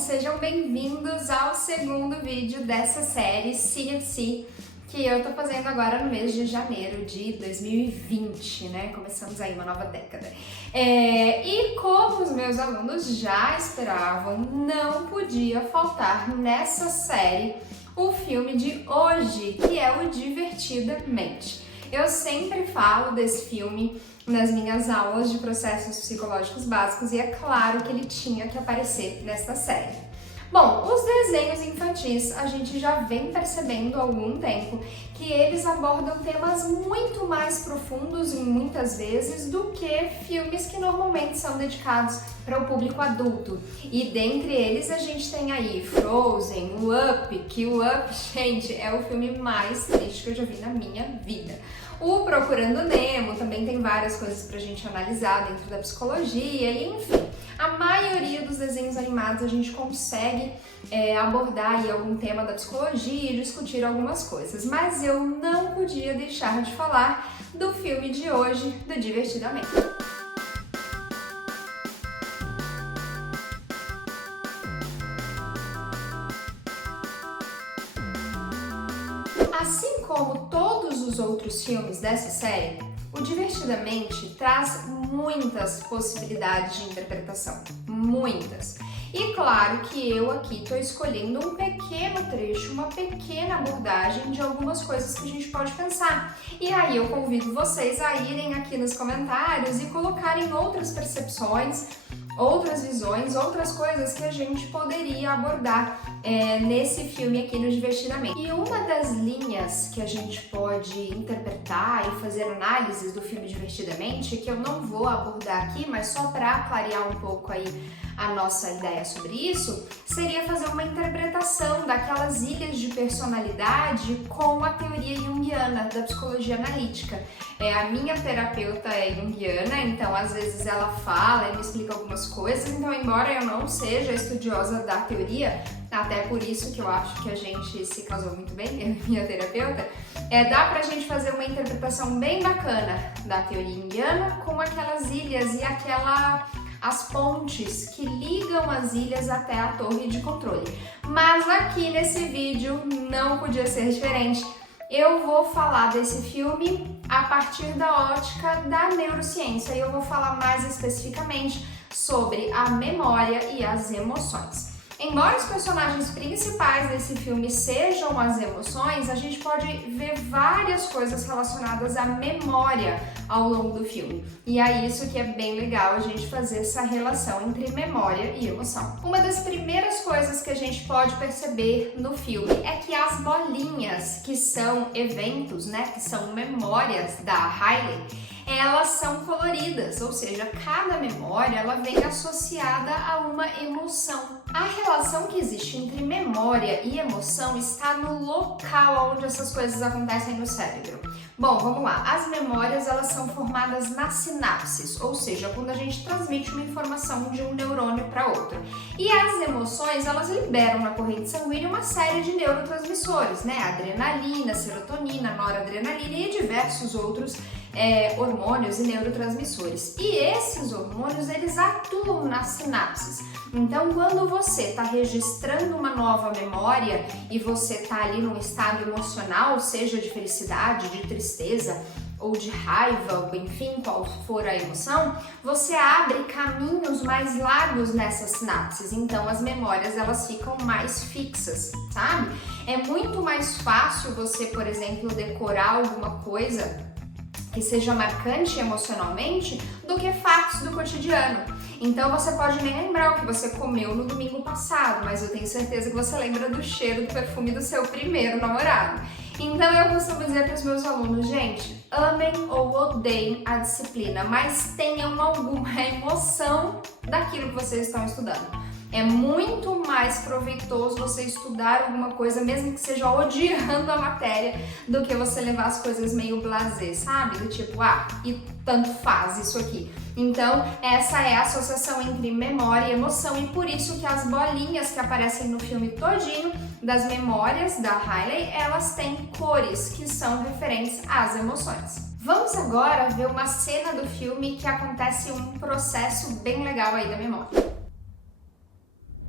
Sejam bem-vindos ao segundo vídeo dessa série CFC que eu tô fazendo agora no mês de janeiro de 2020, né? Começamos aí uma nova década. E como os meus alunos já esperavam, não podia faltar nessa série o filme de hoje, que é o Divertidamente. Eu sempre falo desse filme nas minhas aulas de processos psicológicos básicos e é claro que ele tinha que aparecer nesta série. Bom, os desenhos infantis a gente já vem percebendo há algum tempo que eles abordam temas muito mais profundos e muitas vezes do que filmes que normalmente são dedicados para o público adulto. E dentre eles a gente tem aí Frozen, o Up, que o Up, gente, é o filme mais triste que eu já vi na minha vida. O Procurando Nemo também tem várias coisas pra gente analisar dentro da psicologia e enfim. A maioria dos desenhos animados a gente consegue abordar aí algum tema da psicologia e discutir algumas coisas, mas eu não podia deixar de falar do filme de hoje, do Divertidamente. Assim como todos os outros filmes dessa série, o Divertidamente traz muitas possibilidades de interpretação, muitas. E claro que eu aqui estou escolhendo um pequeno trecho, uma pequena abordagem de algumas coisas que a gente pode pensar. E aí eu convido vocês a irem aqui nos comentários e colocarem outras percepções, outras visões, outras coisas que a gente poderia abordar nesse filme aqui no Divertidamente. E uma das linhas que a gente pode interpretar e fazer análises do filme Divertidamente, que eu não vou abordar aqui, mas só para clarear um pouco aí a nossa ideia sobre isso, seria fazer uma interpretação daquelas ilhas de personalidade com a teoria junguiana da psicologia analítica. A minha terapeuta é junguiana, então às vezes ela fala e me explica algumas coisas, então embora eu não seja estudiosa da teoria, até por isso que eu acho que a gente se casou muito bem, eu e minha terapeuta, dá pra gente fazer uma interpretação bem bacana da teoria junguiana com aquelas ilhas e as pontes que ligam as ilhas até a torre de controle. Mas aqui nesse vídeo não podia ser diferente. Eu vou falar desse filme a partir da ótica da neurociência e eu vou falar mais especificamente sobre a memória e as emoções. Embora os personagens principais desse filme sejam as emoções, a gente pode ver várias coisas relacionadas à memória ao longo do filme. E é isso que é bem legal a gente fazer essa relação entre memória e emoção. Uma das primeiras coisas que a gente pode perceber no filme é que as bolinhas, que são eventos, né, que são memórias da Riley, elas são coloridas, ou seja, cada memória ela vem associada a uma emoção. A relação que existe entre memória e emoção está no local onde essas coisas acontecem no cérebro. Bom, vamos lá. As memórias elas são formadas nas sinapses, ou seja, quando a gente transmite uma informação de um neurônio para outro. E as emoções elas liberam na corrente sanguínea uma série de neurotransmissores, né? Adrenalina, serotonina, noradrenalina e diversos outros hormônios e neurotransmissores. E esses hormônios, eles atuam nas sinapses. Então, quando você está registrando uma nova memória e você está ali num estado emocional, seja de felicidade, de tristeza ou de raiva, ou enfim, qual for a emoção, você abre caminhos mais largos nessas sinapses. Então, as memórias, elas ficam mais fixas, sabe? É muito mais fácil você, por exemplo, decorar alguma coisa que seja marcante emocionalmente do que fatos do cotidiano. Então você pode nem lembrar o que você comeu no domingo passado, mas eu tenho certeza que você lembra do cheiro do perfume do seu primeiro namorado. Então eu costumo dizer para os meus alunos, gente, amem ou odeiem a disciplina, mas tenham alguma emoção daquilo que vocês estão estudando. É muito mais proveitoso você estudar alguma coisa, mesmo que seja odiando a matéria, do que você levar as coisas meio blasé, sabe? Do tipo, e tanto faz isso aqui. Então, essa é a associação entre memória e emoção e por isso que as bolinhas que aparecem no filme todinho das memórias da Riley, elas têm cores que são referentes às emoções. Vamos agora ver uma cena do filme que acontece um processo bem legal aí da memória.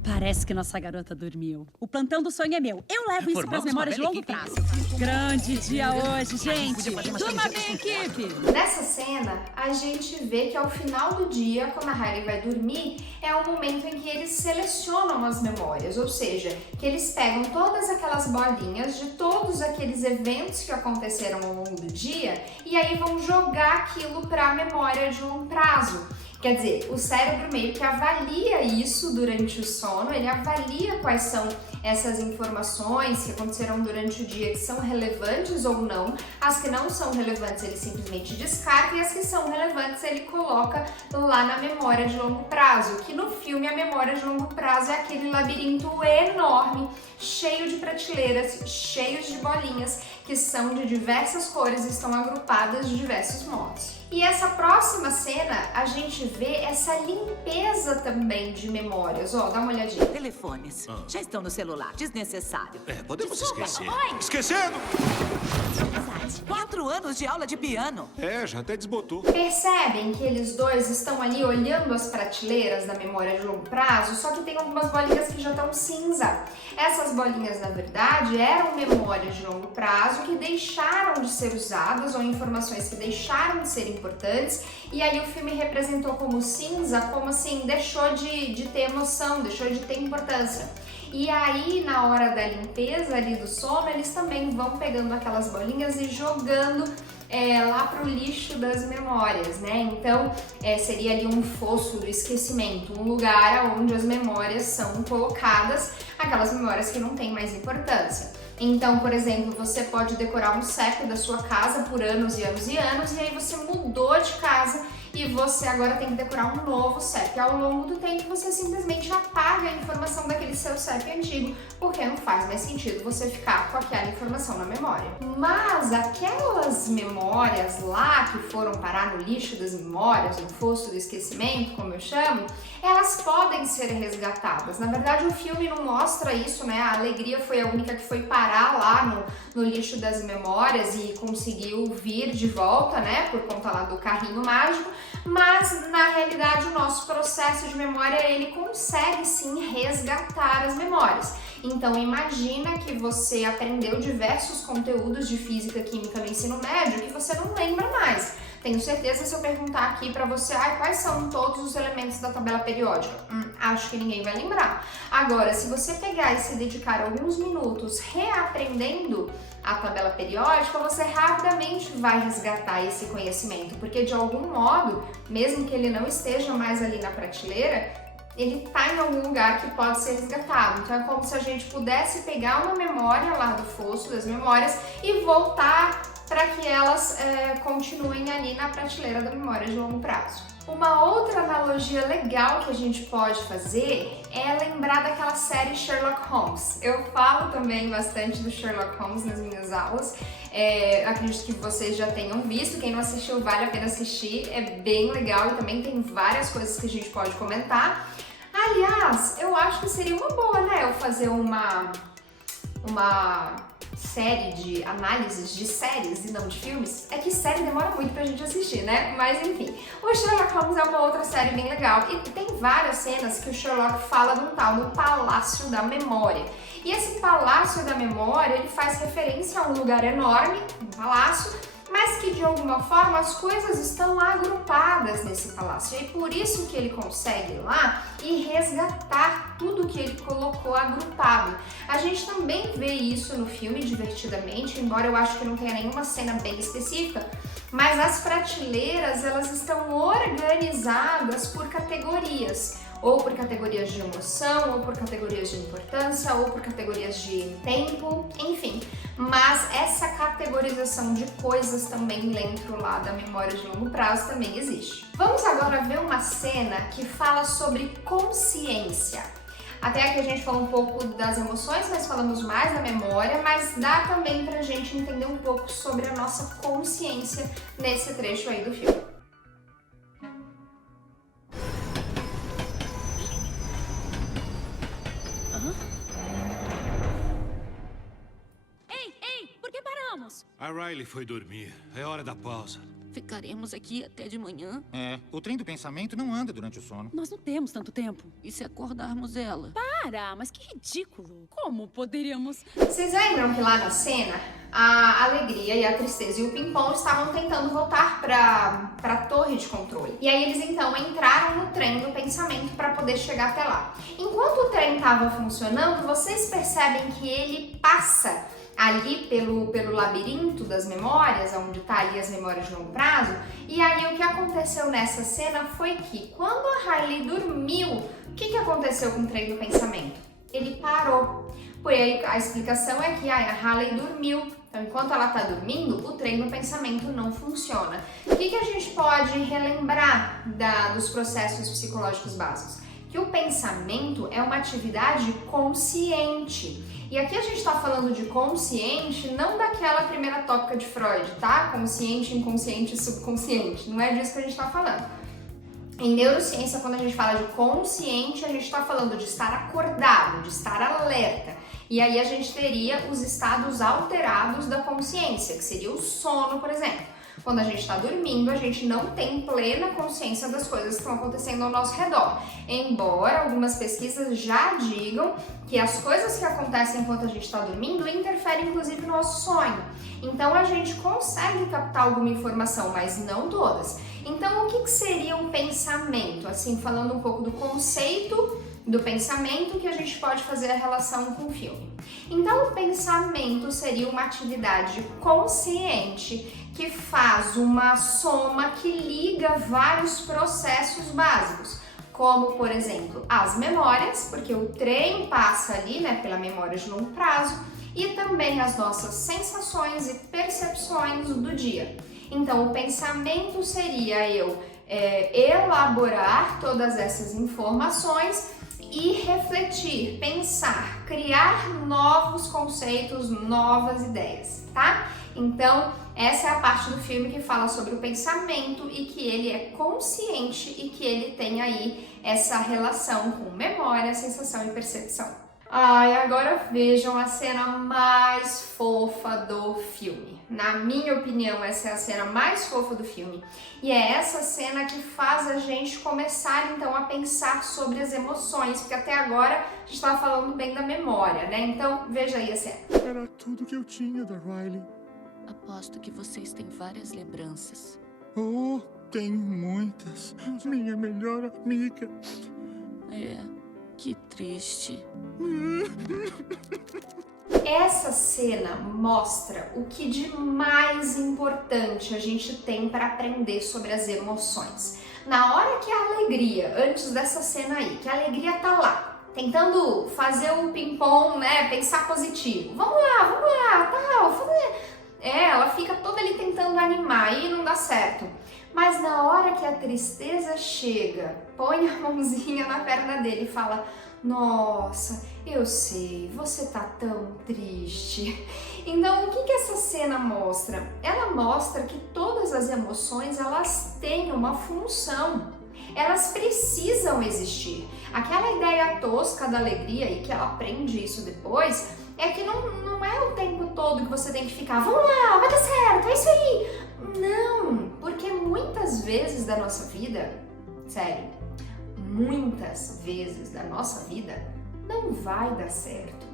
Parece que nossa garota dormiu. O plantão do sonho é meu. Eu levo isso para as Formamos memórias de uma longo bela prazo. Grande dia hoje, gente. podia fazer umas Turma camisetas bem, com equipe. Nessa cena, a gente vê que ao final do dia, quando a Riley vai dormir, é o momento em que eles selecionam as memórias, ou seja, que eles pegam todas aquelas bolinhas de todos aqueles eventos que aconteceram ao longo do dia e aí vão jogar aquilo para a memória de longo prazo. Quer dizer, o cérebro meio que avalia isso durante o sono, ele avalia quais são essas informações que aconteceram durante o dia que são relevantes ou não. As que não são relevantes ele simplesmente descarta e as que são relevantes ele coloca lá na memória de longo prazo, que no filme a memória de longo prazo é aquele labirinto enorme, cheio de prateleiras, cheios de bolinhas que são de diversas cores e estão agrupadas de diversos modos. E essa próxima cena, a gente vê essa limpeza também de memórias. Ó, dá uma olhadinha. Telefones. Já estão no celular. Desnecessário. Podemos Desculpa. esquecer. Oi. Esquecendo! 4 anos de aula de piano. Já até desbotou. Percebem que eles dois estão ali olhando as prateleiras da memória de longo prazo, só que tem algumas bolinhas que já estão cinza. Essas bolinhas, na verdade, eram memórias de longo prazo que deixaram de ser usadas ou informações que deixaram de ser importantes, e aí o filme representou como cinza, como assim, deixou de ter emoção, deixou de ter importância. E aí, na hora da limpeza ali do sono, eles também vão pegando aquelas bolinhas e jogando lá pro lixo das memórias, né? Então, seria ali um fosso do esquecimento, um lugar onde as memórias são colocadas, aquelas memórias que não têm mais importância. Então, por exemplo, você pode decorar um CEP da sua casa por anos e anos e anos, e aí você mudou de casa e você agora tem que decorar um novo CEP. Ao longo do tempo, você simplesmente apaga a informação daquele seu CEP antigo, porque não faz mais sentido você ficar com aquela informação na memória. Mas aquelas memórias lá que foram parar no lixo das memórias, no fosso do esquecimento, como eu chamo, elas podem ser resgatadas. Na verdade, o filme não mostra isso, né? A Alegria foi a única que foi parar lá no lixo das memórias e conseguiu vir de volta, né? Por conta lá do carrinho mágico. Mas, na realidade, o nosso processo de memória, ele consegue sim resgatar as memórias. Então, imagina que você aprendeu diversos conteúdos de física e química no ensino médio que você não lembra mais. Tenho certeza, se eu perguntar aqui pra você, quais são todos os elementos da tabela periódica? Acho que ninguém vai lembrar. Agora, se você pegar e se dedicar alguns minutos reaprendendo a tabela periódica, você rapidamente vai resgatar esse conhecimento, porque de algum modo, mesmo que ele não esteja mais ali na prateleira, ele está em algum lugar que pode ser resgatado. Então é como se a gente pudesse pegar uma memória lá do fosso das memórias e voltar para que elas continuem ali na prateleira da memória de longo prazo. Uma outra analogia legal que a gente pode fazer é lembrar daquela série Sherlock Holmes. Eu falo também bastante do Sherlock Holmes nas minhas aulas. Acredito que vocês já tenham visto. Quem não assistiu, vale a pena assistir. É bem legal e também tem várias coisas que a gente pode comentar. Aliás, eu acho que seria uma boa, né? Eu fazer uma série de análises de séries e não de filmes. É que série demora muito pra gente assistir, né? Mas enfim, o Sherlock Holmes é uma outra série bem legal e tem várias cenas que o Sherlock fala de um tal do Palácio da Memória. E esse Palácio da Memória, ele faz referência a um lugar enorme, um palácio, mas que de alguma forma as coisas estão agrupadas nesse palácio. E é por isso que ele consegue ir lá e resgatar tudo que ele colocou agrupado. A gente também vê isso no filme Divertidamente, embora eu acho que não tenha nenhuma cena bem específica, mas as prateleiras, elas estão organizadas por categorias. Ou por categorias de emoção, ou por categorias de importância, ou por categorias de tempo, enfim. Mas essa categorização de coisas também dentro lá da memória de longo prazo também existe. Vamos agora ver uma cena que fala sobre consciência. Até aqui a gente falou um pouco das emoções, mas falamos mais da memória, mas dá também pra gente entender um pouco sobre a nossa consciência nesse trecho aí do filme. Ei, por que paramos? A Riley foi dormir. É hora da pausa. Ficaremos aqui até de manhã? É, o trem do pensamento não anda durante o sono. Nós não temos tanto tempo. E se acordarmos ela? Para, mas que ridículo. Como poderíamos... Vocês lembram que lá na cena, a alegria e a tristeza e o Pimpão estavam tentando voltar pra torre de controle. E aí eles então entraram no trem do pensamento para poder chegar até lá. Enquanto o trem estava funcionando, vocês percebem que ele passa ali pelo labirinto das memórias, onde tá ali as memórias de longo prazo. E aí o que aconteceu nessa cena foi que quando a Riley dormiu, o que aconteceu com o trem do pensamento? Ele parou. Por aí a explicação é que a Riley dormiu. Então, enquanto ela está dormindo, o trem do pensamento não funciona. O que a gente pode relembrar dos processos psicológicos básicos? Que o pensamento é uma atividade consciente. E aqui a gente está falando de consciente, não daquela primeira tópica de Freud, tá? Consciente, inconsciente e subconsciente. Não é disso que a gente está falando. Em neurociência, quando a gente fala de consciente, a gente está falando de estar acordado, de estar alerta. E aí a gente teria os estados alterados da consciência, que seria o sono, por exemplo. Quando a gente está dormindo, a gente não tem plena consciência das coisas que estão acontecendo ao nosso redor. Embora algumas pesquisas já digam que as coisas que acontecem enquanto a gente está dormindo interferem inclusive no nosso sonho. Então a gente consegue captar alguma informação, mas não todas. Então o que seria um pensamento? Assim, falando um pouco do conceito do pensamento, que a gente pode fazer a relação com o filme. Então o pensamento seria uma atividade consciente que faz uma soma que liga vários processos básicos, como, por exemplo, as memórias, porque o trem passa ali, né, pela memória de longo prazo, e também as nossas sensações e percepções do dia. Então, o pensamento seria eu elaborar todas essas informações e refletir, pensar, criar novos conceitos, novas ideias, tá? Então, essa é a parte do filme que fala sobre o pensamento e que ele é consciente e que ele tem aí essa relação com memória, sensação e percepção. Ai, agora vejam a cena mais fofa do filme. Na minha opinião, essa é a cena mais fofa do filme. E é essa cena que faz a gente começar, então, a pensar sobre as emoções, porque até agora a gente estava falando bem da memória, né? Então, veja aí a cena. Era tudo que eu tinha da Riley. Aposto que vocês têm várias lembranças. Oh, tenho muitas. Minha melhor amiga. É, que triste. Essa cena mostra o que de mais importante a gente tem para aprender sobre as emoções. Na hora que a alegria, antes dessa cena aí, que a alegria tá lá, tentando fazer um ping-pong, né, pensar positivo. Vamos lá, tal, fazer... ela fica toda ali tentando animar e não dá certo. Mas na hora que a tristeza chega, põe a mãozinha na perna dele e fala: nossa, eu sei, você tá tão triste. Então, o que essa cena mostra? Ela mostra que todas as emoções, elas têm uma função. Elas precisam existir. Aquela ideia tosca da alegria, e que ela aprende isso depois, é que não é o tempo todo que você tem que ficar, vamos lá, vai dar certo, é isso aí. Não, porque muitas vezes da nossa vida, sério, muitas vezes da nossa vida, não vai dar certo,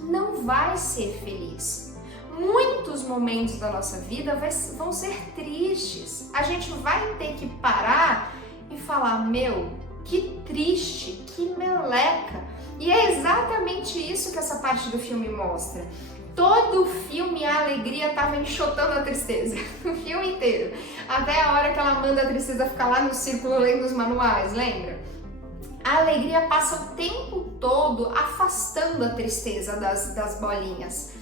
não vai ser feliz. Muitos momentos da nossa vida vão ser tristes. A gente vai ter que parar e falar: meu, que triste, que meleca. E é exatamente isso que essa parte do filme mostra. Todo o filme a alegria estava enxotando a tristeza, o filme inteiro. Até a hora que ela manda a tristeza ficar lá no círculo lendo os manuais, lembra? A alegria passa o tempo todo afastando a tristeza das bolinhas.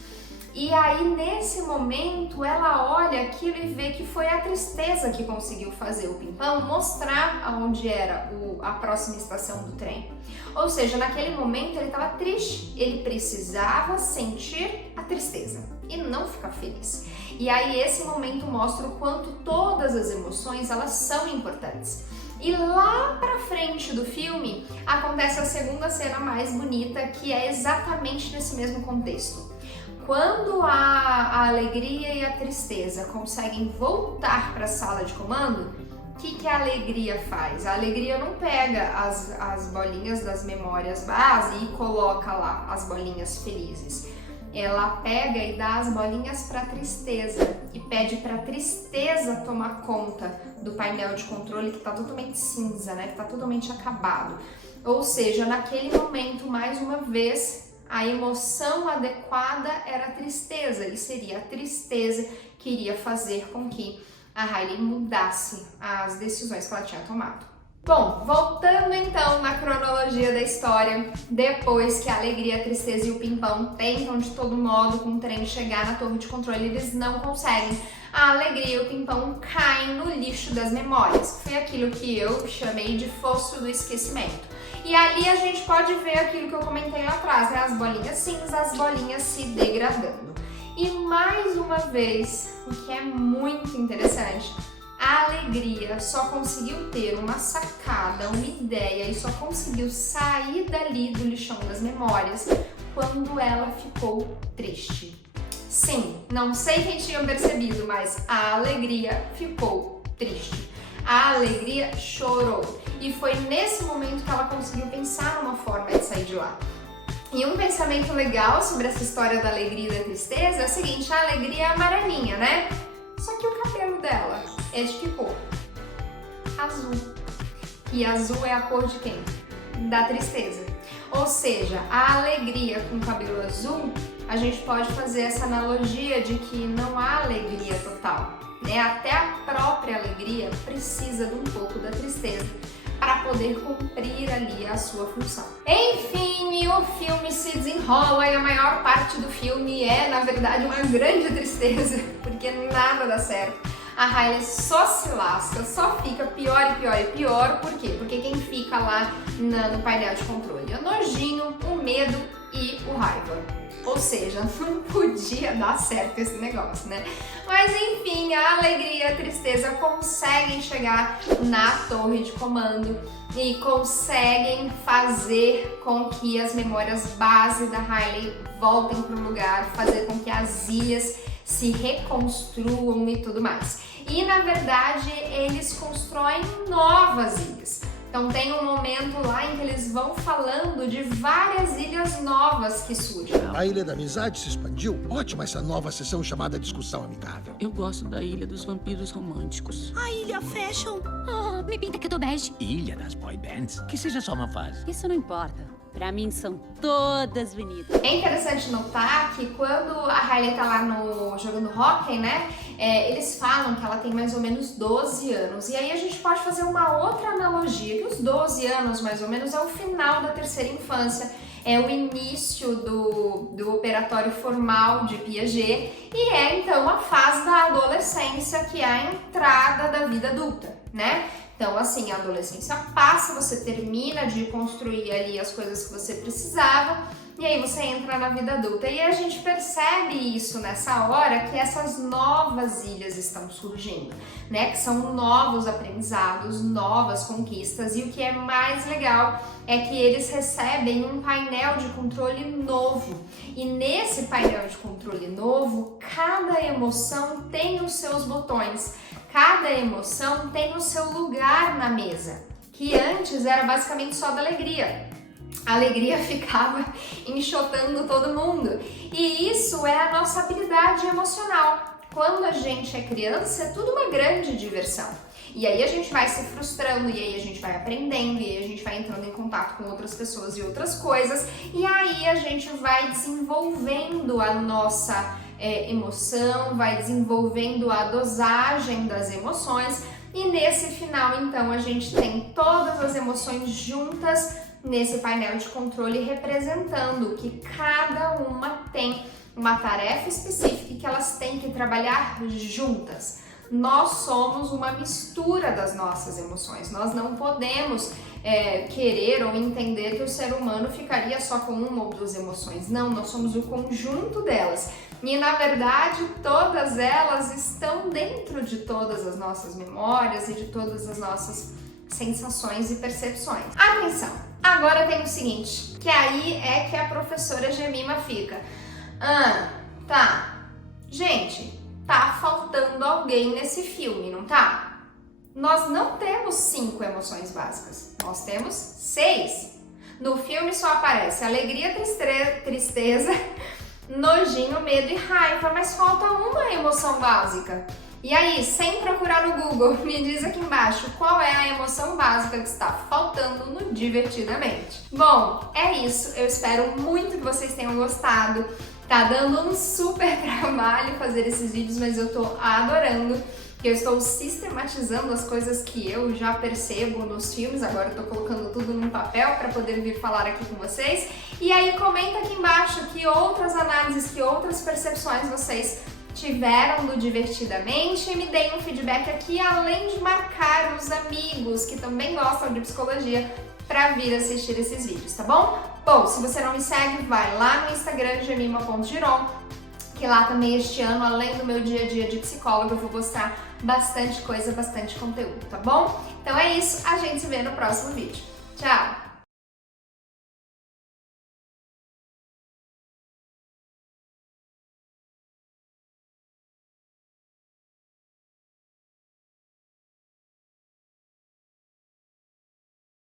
E aí, nesse momento, ela olha aquilo e vê que foi a tristeza que conseguiu fazer o Pimpão mostrar aonde era a próxima estação do trem. Ou seja, naquele momento ele estava triste, ele precisava sentir a tristeza e não ficar feliz. E aí esse momento mostra o quanto todas as emoções, elas são importantes. E lá pra frente do filme acontece a segunda cena mais bonita, que é exatamente nesse mesmo contexto. quando a alegria e a tristeza conseguem voltar para a sala de comando, o que a alegria faz? A alegria não pega as bolinhas das memórias base e coloca lá as bolinhas felizes. Ela pega e dá as bolinhas para a tristeza e pede para a tristeza tomar conta do painel de controle que está totalmente cinza, né? Que está totalmente acabado. Ou seja, naquele momento, mais uma vez, a emoção adequada era a tristeza e seria a tristeza que iria fazer com que a Riley mudasse as decisões que ela tinha tomado. Bom, voltando então na cronologia da história, depois que a alegria, a tristeza e o Pimpão tentam de todo modo com o trem chegar na torre de controle, eles não conseguem. A alegria e o Pimpão caem no lixo das memórias, que foi aquilo que eu chamei de fosso do esquecimento. E ali a gente pode ver aquilo que eu comentei lá atrás, né? As bolinhas cinzas, as bolinhas se degradando. E mais uma vez, o que é muito interessante, a alegria só conseguiu ter uma sacada, uma ideia e só conseguiu sair dali do lixão das memórias quando ela ficou triste. Sim, não sei quem tinha percebido, mas a alegria ficou triste. A alegria chorou. E foi nesse momento que ela conseguiu pensar numa forma de sair de lá. E um pensamento legal sobre essa história da alegria e da tristeza é o seguinte, a alegria é amarelinha, né? Só que o cabelo dela é de que cor? Azul. E azul é a cor de quem? Da tristeza. Ou seja, a alegria com cabelo azul, a gente pode fazer essa analogia de que não há alegria total, né? Até a própria alegria precisa de um pouco da tristeza para poder cumprir ali a sua função. Enfim, o filme se desenrola e a maior parte do filme é, na verdade, uma grande tristeza, porque nada dá certo. A Riley só se lasca, só fica pior e pior e pior. Por quê? Porque quem fica lá no painel de controle é o nojinho, o medo e o raiva. Ou seja, não podia dar certo esse negócio, né? Mas enfim, a alegria e a tristeza conseguem chegar na torre de comando e conseguem fazer com que as memórias base da Riley voltem para o lugar, fazer com que as ilhas se reconstruam e tudo mais. E na verdade eles constroem novas ilhas. Então tem um momento lá em que eles vão falando de várias ilhas novas que surgem. A Ilha da Amizade se expandiu. Ótima essa nova sessão chamada Discussão Amigável. Eu gosto da Ilha dos Vampiros Românticos. A Ilha Fashion. Ah, me pinta que eu tô bege. Ilha das boy bands? Que seja só uma fase. Isso não importa. Pra mim são todas bonitas. É interessante notar que quando a Riley tá lá jogando hóquei, né? Eles falam que ela tem mais ou menos 12 anos. E aí a gente pode fazer uma outra analogia, que os 12 anos, mais ou menos, é o final da terceira infância. É o início do operatório formal de Piaget e é então a fase da adolescência, que é a entrada da vida adulta, né? Então, assim, a adolescência passa, você termina de construir ali as coisas que você precisava e aí você entra na vida adulta. E a gente percebe isso nessa hora, que essas novas ilhas estão surgindo, né? Que são novos aprendizados, novas conquistas. E o que é mais legal é que eles recebem um painel de controle novo. E nesse painel de controle novo, cada emoção tem os seus botões. Cada emoção tem o seu lugar na mesa, que antes era basicamente só da alegria. A alegria ficava enxotando todo mundo. E isso é a nossa habilidade emocional. Quando a gente é criança, é tudo uma grande diversão. E aí a gente vai se frustrando, e aí a gente vai aprendendo, e aí a gente vai entrando em contato com outras pessoas e outras coisas. E aí a gente vai desenvolvendo a nossa emoção, vai desenvolvendo a dosagem das emoções e nesse final então a gente tem todas as emoções juntas nesse painel de controle, representando que cada uma tem uma tarefa específica que elas têm que trabalhar juntas. Nós somos uma mistura das nossas emoções, nós não podemos querer ou entender que o ser humano ficaria só com uma ou duas emoções. Não, nós somos o conjunto delas. E na verdade todas elas estão dentro de todas as nossas memórias e de todas as nossas sensações e percepções. Atenção! Agora tem o seguinte, que aí é que a professora Jemima fica. Tá. Gente, tá faltando alguém nesse filme, não tá? Nós não temos 5 emoções básicas, nós temos 6. No filme só aparece alegria, tristeza, nojinho, medo e raiva, mas falta uma emoção básica. E aí, sem procurar no Google, me diz aqui embaixo qual é a emoção básica que está faltando no Divertidamente. Bom, é isso. Eu espero muito que vocês tenham gostado. Tá dando um super trabalho fazer esses vídeos, mas eu tô adorando. Que eu estou sistematizando as coisas que eu já percebo nos filmes. Agora eu tô colocando tudo num papel para poder vir falar aqui com vocês. E aí, comenta aqui embaixo que outras análises, que outras percepções vocês tiveram do Divertidamente e me deem um feedback aqui, além de marcar os amigos que também gostam de psicologia para vir assistir esses vídeos, tá bom? Bom, se você não me segue, vai lá no Instagram, gemima.giron, que lá também este ano, além do meu dia a dia de psicóloga, eu vou postar bastante coisa, bastante conteúdo, tá bom? Então é isso, a gente se vê no próximo vídeo. Tchau!